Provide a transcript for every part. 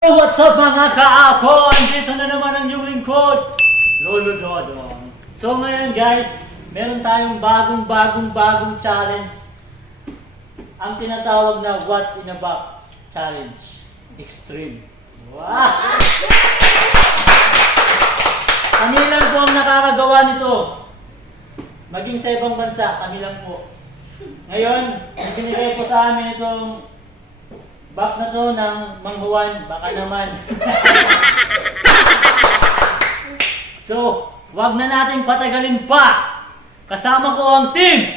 What's up mga kaapon? Dito na naman ang inyong lingkod, Lolo Dodong. So ngayon guys, meron tayong bagong challenge. Ang tinatawag na What's in a Box Challenge Extreme. Wow! Kami lang po ang nakakagawa nito. Maging sa ibang bansa, kami lang po. Ngayon, ibinigay po sa amin itong box na to ng Mang Juan, baka naman. So, wag na nating patagalin pa. Kasama ko ang team!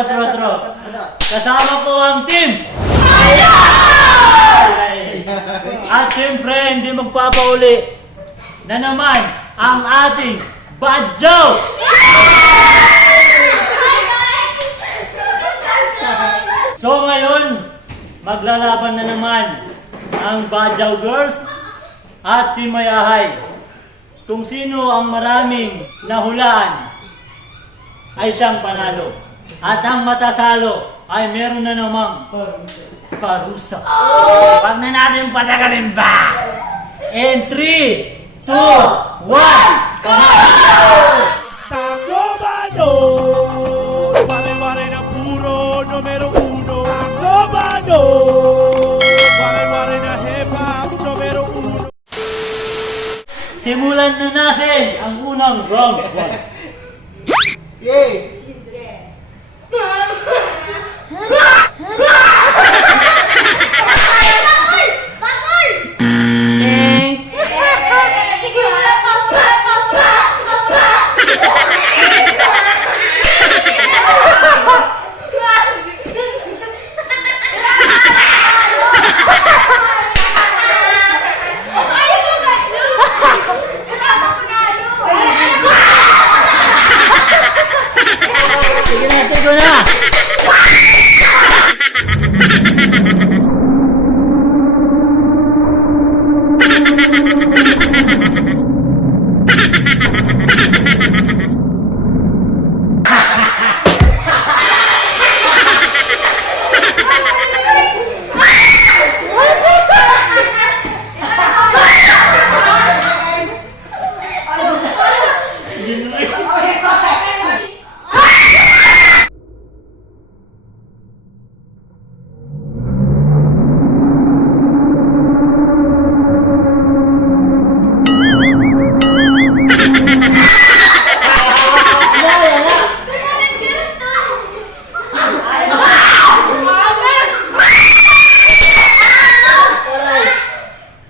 Tro. Kasama ko ang team! At siyempre, hindi magpapauli na naman ang ating Badjaw! So ngayon, maglalaban na naman ang Badjaw Girls at Team Mayahay. Kung sino ang maraming nahulaan ay siyang panalo. At ang matatalo ay meron na namang parusa. Wag na natin patagalin ba? In 3, 2, 1, come on! Tacobano! Ware-ware na puro numero uno. Tacobano! Ware-ware na hip-hop numero uno. Simulan na natin ang unang round 1. Yay! Sige na!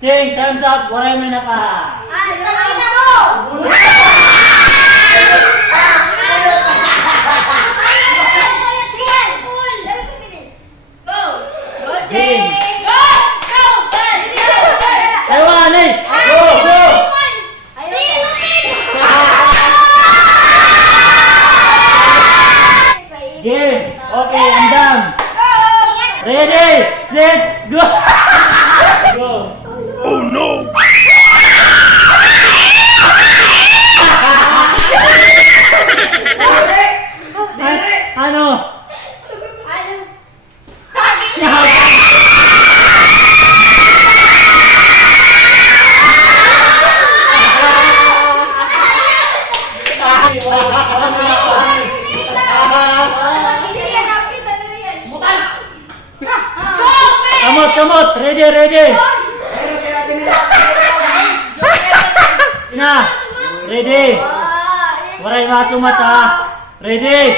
Ting, time's up! Waray mo na ka! Nakita mo! Ting! Ewan eh! Go! Go! Game! Okay, andam! Ready! Set! Go! Go! Oh no! Ano? Kamot! Ready! Na! Ready! Waray masumat ha! Ready!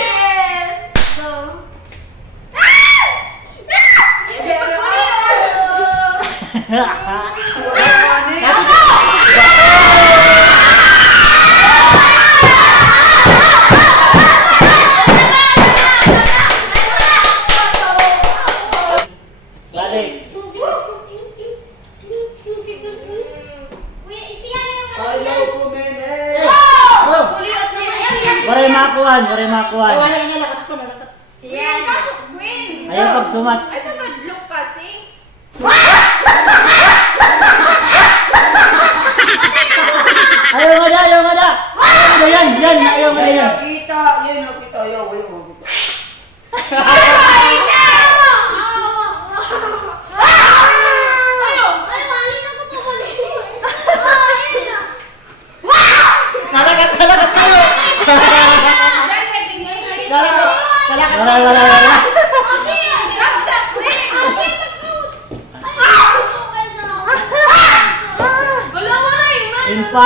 Balik! Waray makuhan! Ayaw pagsumat! Ayaw nga da! Yan! Ayaw nga yan! Kita, yun, kita, ayaw.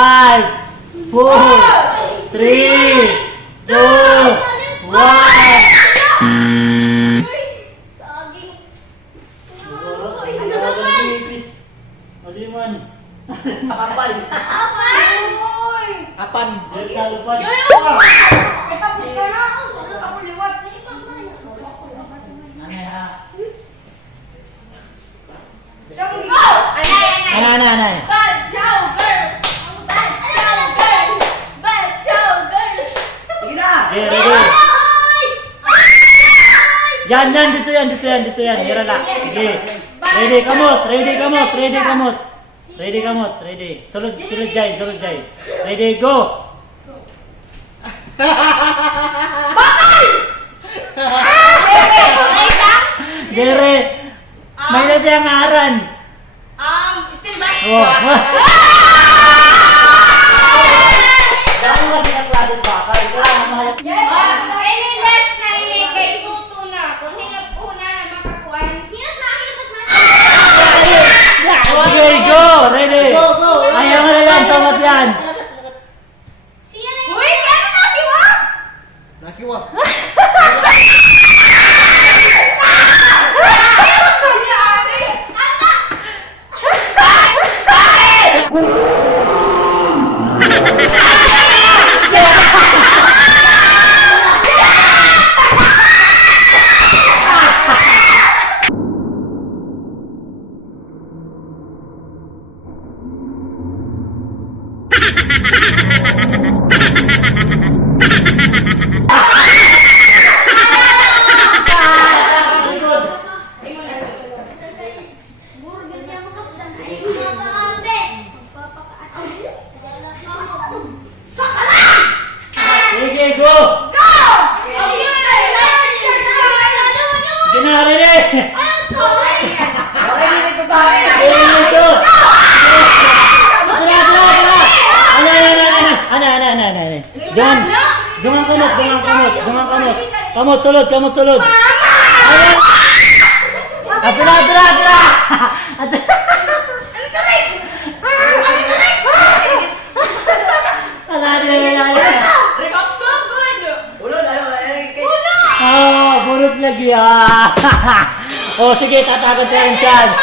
5, 4, 3, 2, 1. Saging. Aliman. Kapal. Uy! Apan. Kalupad. Tapos ka na! Ako liwat. Nanay ha. Siyang hindi ko! Nanay. Bad chow girls! Bad chow girls! Bad chow girls! Sige na. Ready. Yan, dito yan. Hira lang. Sige. Ready, kamot. Ready. Sulod Jai. Ready, go. Gere. May natiyang aran. Still bad. Oh. Dahil kasi ang klaseng bakal. Any less na ini kay tuto na. Kung hinap una na makakuan. Hinap na. Okay, go. Ready. Go. Ayaw mo na yan. Samat yan. Siya na yun. Uy, ano nakiwa? Nakiwa. Sige, go. Sige na, ready. Ready dito tayo. Ito. Ano. Dungan kamot. Kamot sulod. Atira. Bulot lagi Oh, sige, tatagot tayo ang chance.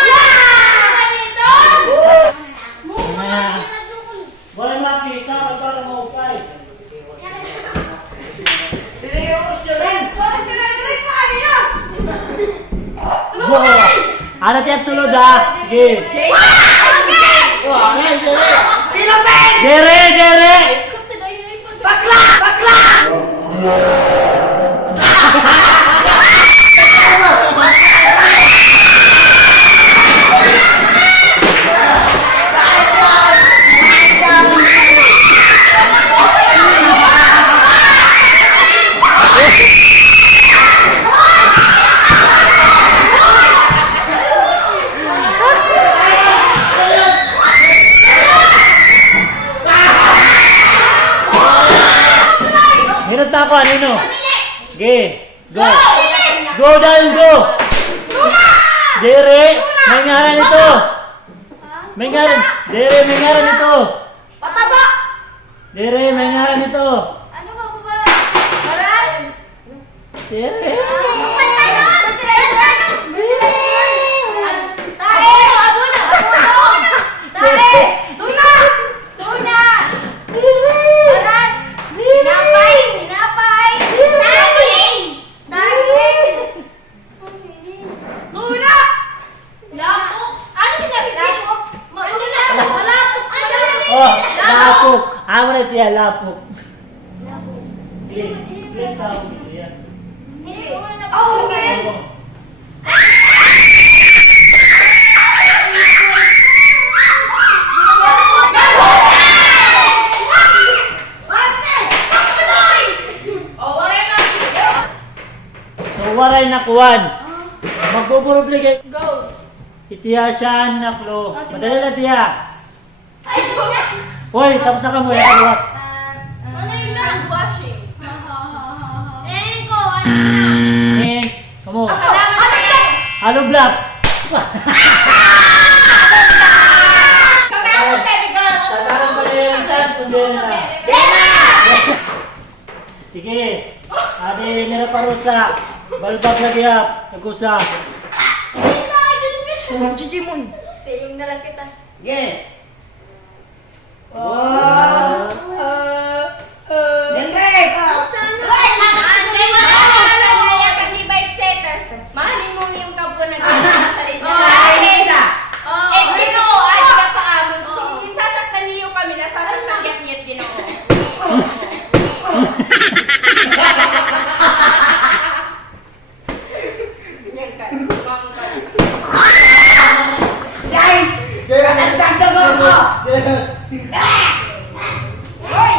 Wala makita, magkara mo upay. Pili yung usyonin. Go! Ano tiyan sulod ha? Sige. Sino Ben? Dere! Bakla! Minut na ako, ano? Sige, go! Go down, go! Dere! May ngaran ito! Dere, may ngaran ito! Pataba! Dere, may ngaran ito! Ano ba ba? Baras! Dere! Pantay na! Tae! Abuna! Tae! Tuna! Baras! Tinapay! Saging! Tuna! Lapok! Ano tinabi? Lapok! Malapok! Oh, lapok! Amo na tiya, lapok. Clean tao, yan. Oh, man! So, waray nakuhan. Magbuburubli kay Go! itiyasan naklo. Madali lang tiya. Ay, go! Hoy, tapos na ka mo yung kaluwat. Ano yung hand-washing? Ko, ano na? Ning, kamo. Halo Blocks. Kami ako, baby girl! Tataran ba niya yung chance? Sige. Adi nira parusa. Balbag lagi hap. Nagusa. Gigi mo. Tayong na lang kita. Yeah. Oh. Jendrik. Mahalin mo yung kapwa na gano'n sa rin. Ay, na. Eh, Ginoo, ay ka pa amon. So, sasaktan niyo kami na sasaktan yat-yat, Ginoo. Ganyan ka. Jai. Nakastag ka mo ko. Hoy.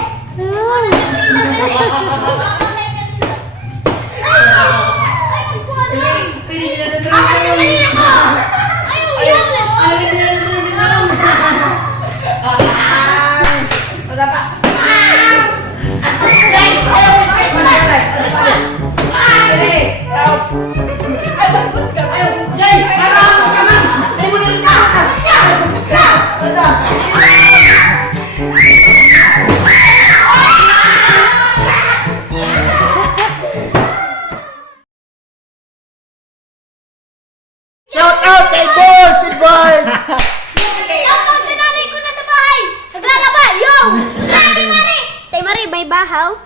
Shout out kay Boss Edward! Shoutout sa nanay ko na sa bahay! Naglalaba! Yo! Tay Marie, may bahaw?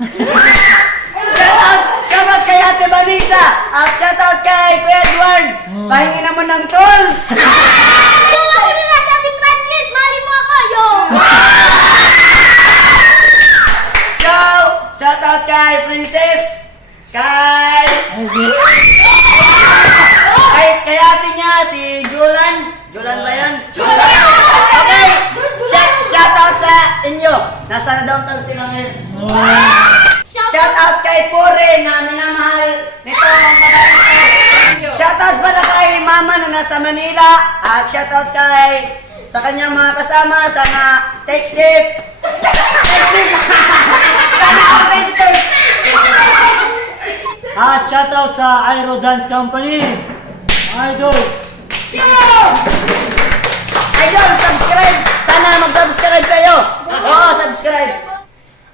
Shoutout kay Ate Vanessa. At shoutout kay Kuya Edward. Pahingi naman ng tools. Yo! Ako na nasa si Francis! Mahalin mo ako! Yo! Shoutout kay Princess. Kay ate niya si Julan. Julan ba yan? Julan. Okay. Shoutout sa inyo. Nasa na downtown sila ngayon. Shoutout kay Pore na minamahal nito ang babae. Shoutout pala kay Mama na nasa Manila. At shoutout kay sa kanyang mga kasama. Sana take safe. Take safe. Sana ako take safe. At shoutout sa Aero Dance Company. Idol. Idol, subscribe. Sana mag-subscribe kayo. Oo, subscribe.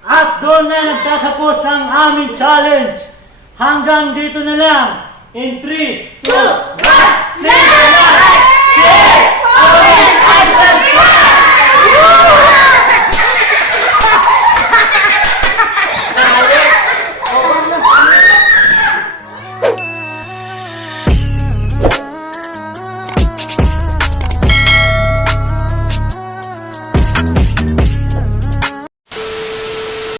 At doon na nagtatapos ang aming challenge. Hanggang dito na lang. In 3, 2, 1.